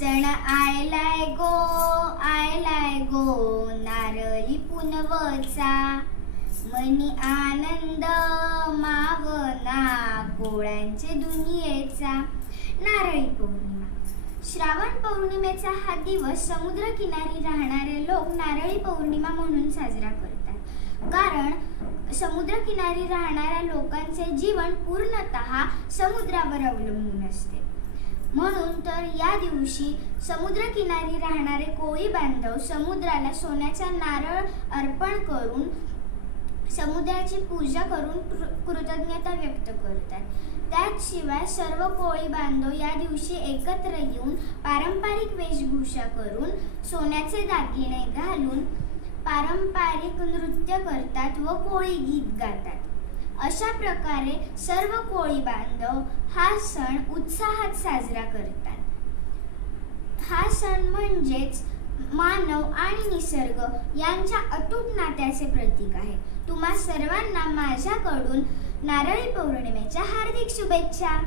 सण आयलाय गो आयलाय गो नारळी पुनवचा. मनी आनंद मावना कोळ्यांचे दुनियेचा. नारळी पौर्णिमा. श्रावण पौर्णिमेचा हा दिवस समुद्र किनारी राहणारे लोक नारळी पौर्णिमा म्हणून साजरा करतात. कारण समुद्र किनारी राहणाऱ्या लोकांचे जीवन पूर्णतः समुद्रावर अवलंबून असते. म्हणून तर या दिवशी समुद्रकिनारी राहणारे कोळी बांधव समुद्राला सोन्याचा नारळ अर्पण करून समुद्राची पूजा करून कृ- कृतज्ञता व्यक्त करतात. त्याचशिवाय सर्व कोळी बांधव या दिवशी एकत्र येऊन पारंपरिक वेशभूषा करून सोन्याचे दागिने घालून पारंपरिक नृत्य करतात व कोळी गीत गातात. अशा प्रकारे सर्व कोळी बांधव हा सण उत्साहात साजरा करतात. हा सण म्हणजेच मानव आणि निसर्ग यांच्या अतूट नात्याचे प्रतीक आहे. तुम्हा सर्वांना माझ्याकडून नारळी पौर्णिमेच्या हार्दिक शुभेच्छा.